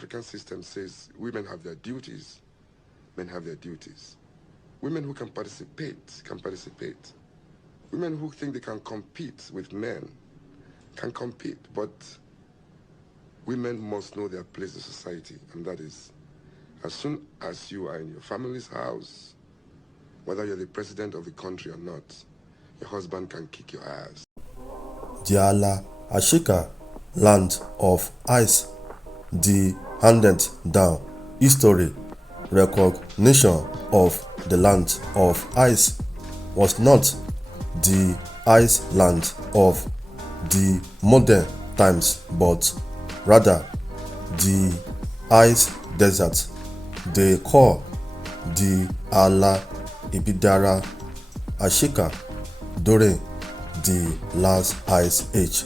African system says women have their duties, men have their duties. Women who can participate, can participate. Women who think they can compete with men can compete, but women must know their place in society, and that is, as soon as you are in your family's house, whether you're the president of the country or not, your husband can kick your ass. The Alashikka land of ice, the handed down history recognition of the land of ice was not the ICELAND of the modern times, but rather the ice desert they call the IBIDARA ASHIKKA during the last ice age.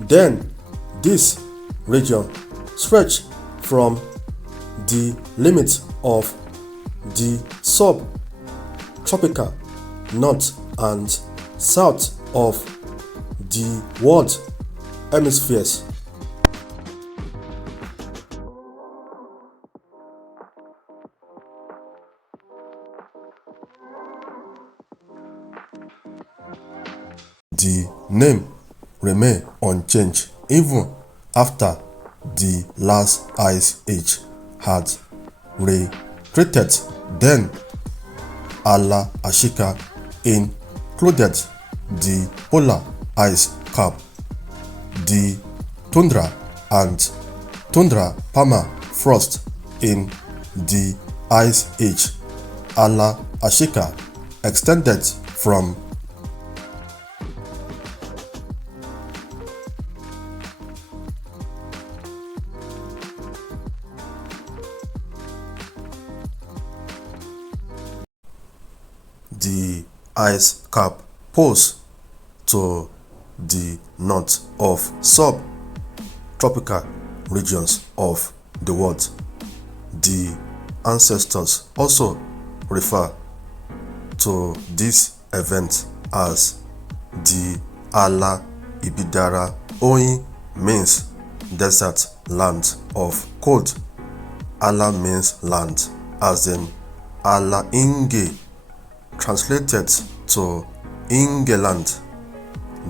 Then this region stretched from the limit of the subtropical north and south of the world hemispheres. The name remained unchanged even after the last ice age had retreated. Then Alashikka included the polar ice cap, the tundra and tundra permafrost in the ice age. Alashikka extended from the ice cap poles to the north of subtropical regions of the world. The ancestors also refer to this event as the IBIDARA. Oyi means desert land of cold. Ala means land, as in Ala Inge, translated to England.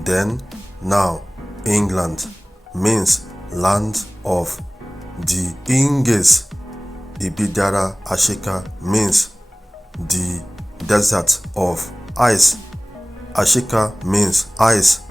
Then now England means land of the Inges. IBIDARA ASHIKKA means the desert of ice. ASHIKKA means ice.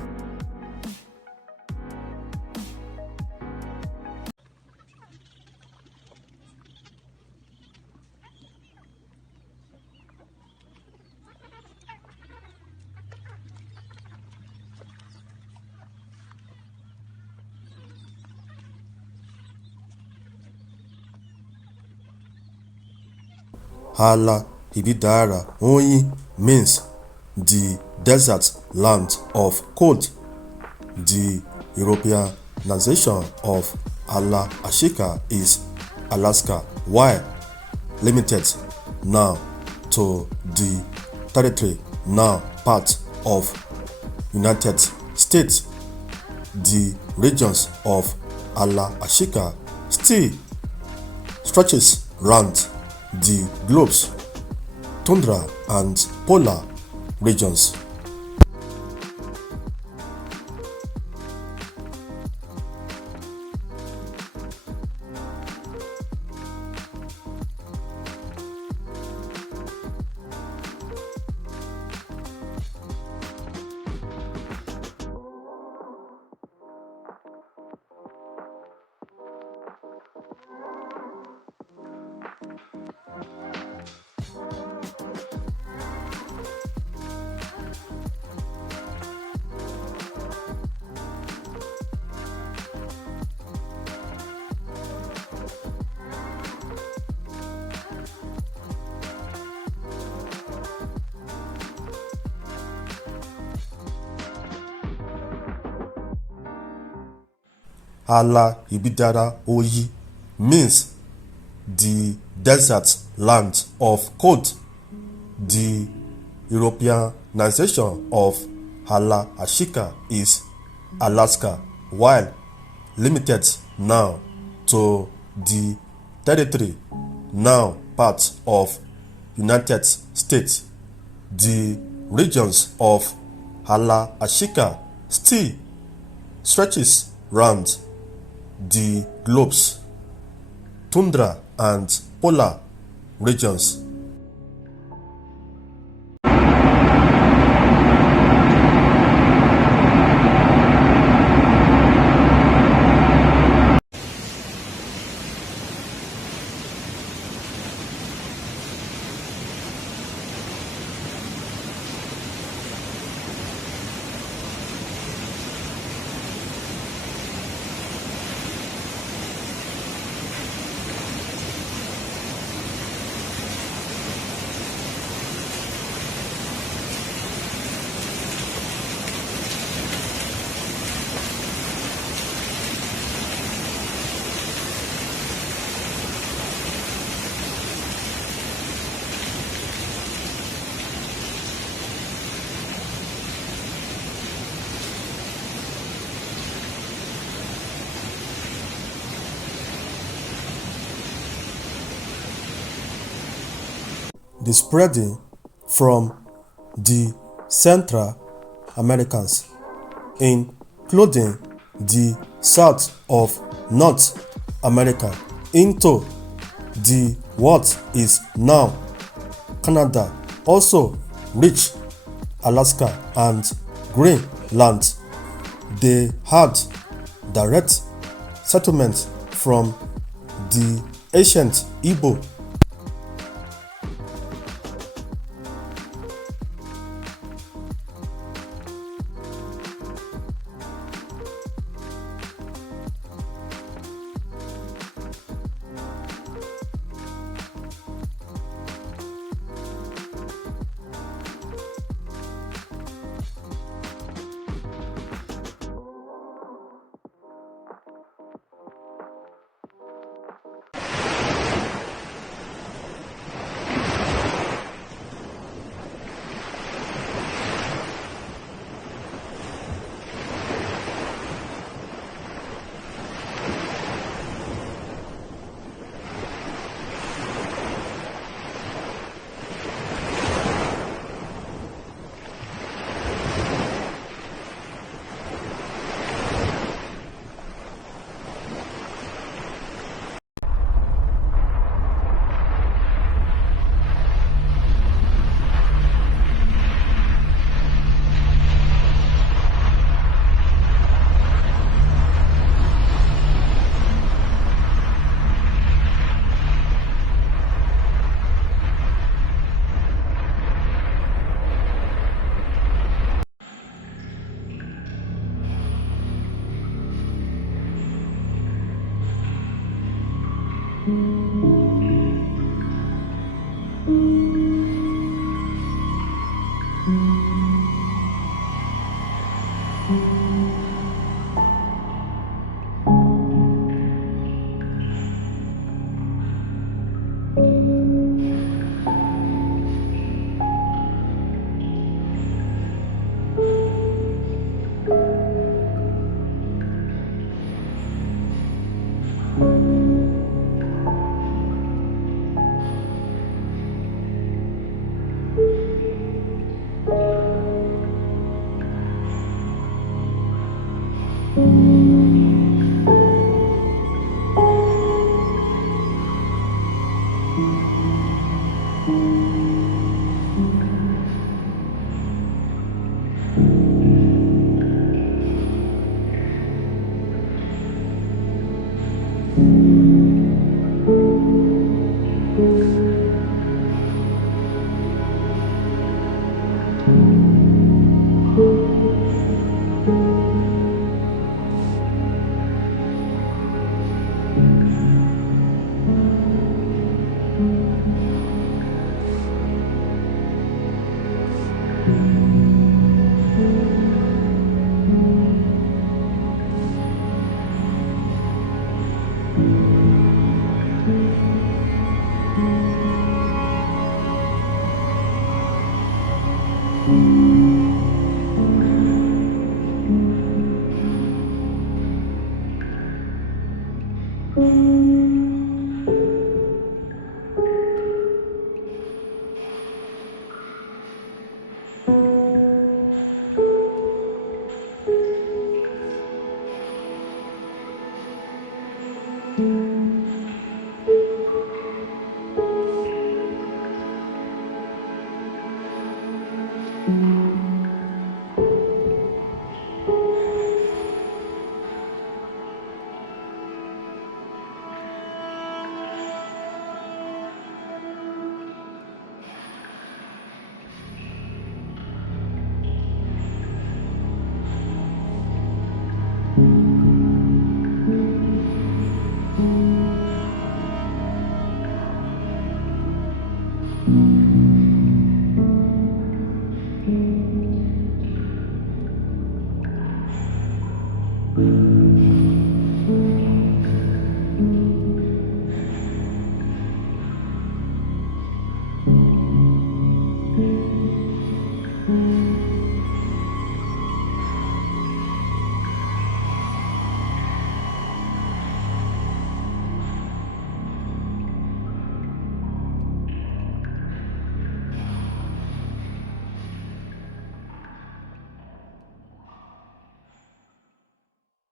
IBIDARA Oyi means the desert land of cold. The Europeanization of Alashikka is Alaska, while limited now to the territory now part of United States. The regions of Alashikka still stretches round the globe's tundra and polar regions. IBIDARA Oyi means the desert land of cold. The Europeanization of Alashikka is Alaska, while limited now to the territory now part of United States. The regions of Alashikka still stretches round the globe's tundra and polar regions. The spreading from the Central Americans, including the south of North America, into the what is now Canada, also reached Alaska and Greenland. They had direct settlement from the ancient Igbo. you.